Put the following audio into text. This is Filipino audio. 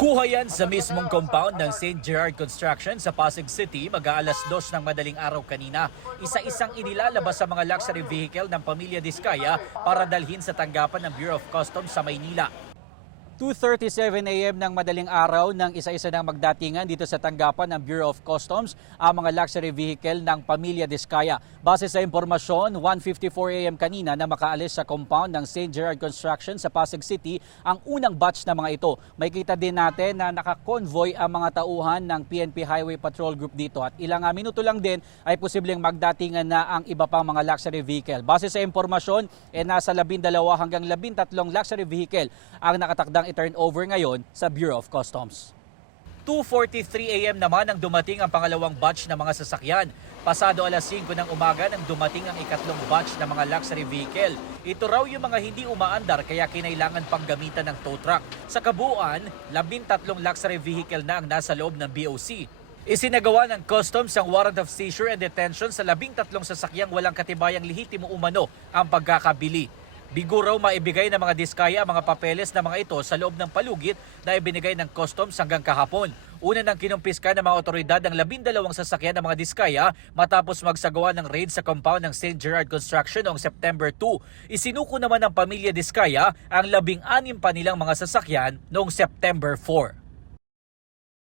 Kuha yan sa mismong compound ng St. Gerard Construction sa Pasig City mag-aalas 2 ng madaling araw kanina. Isa-isang inilalabas sa mga luxury vehicle ng pamilya Diskaya para dalhin sa tanggapan ng Bureau of Customs sa Maynila. 2:37 a.m. ng madaling araw nang isa-isa ng magdatingan dito sa tanggapan ng Bureau of Customs ang mga luxury vehicle ng pamilya Diskaya. Base sa impormasyon, 1:54 a.m. kanina na makaalis sa compound ng St. Gerard Construction sa Pasig City ang unang batch na mga ito. May kita din natin na nakakonvoy ang mga tauhan ng PNP Highway Patrol Group dito at ilang minuto lang din ay posibleng magdatingan na ang iba pang mga luxury vehicle. Base sa impormasyon, nasa 12 hanggang 13 luxury vehicle ang nakatakdang i-turn over ngayon sa Bureau of Customs. 2:43 a.m. naman ang dumating ang pangalawang batch ng mga sasakyan. Pasado alas 5 ng umaga nang dumating ang ikatlong batch ng mga luxury vehicle. Ito raw yung mga hindi umaandar kaya kinailangan pang gamitan ng tow truck. Sa kabuuan, 13 luxury vehicle na ang nasa loob ng BOC. Isinagawa ng Customs ang warrant of seizure and detention sa 13 sasakyang walang katibayang lehitimo umano ang pagkakabili. Bigo raw maibigay ng mga Diskaya ang mga papeles na mga ito sa loob ng palugit na ibinigay ng Customs hanggang kahapon. Una nang kinumpiska ng mga otoridad ang 12 sasakyan ng mga Diskaya matapos magsagawa ng raid sa compound ng St. Gerard Construction noong September 2. Isinuko naman ng pamilya Diskaya ang 16 pa nilang mga sasakyan noong September 4.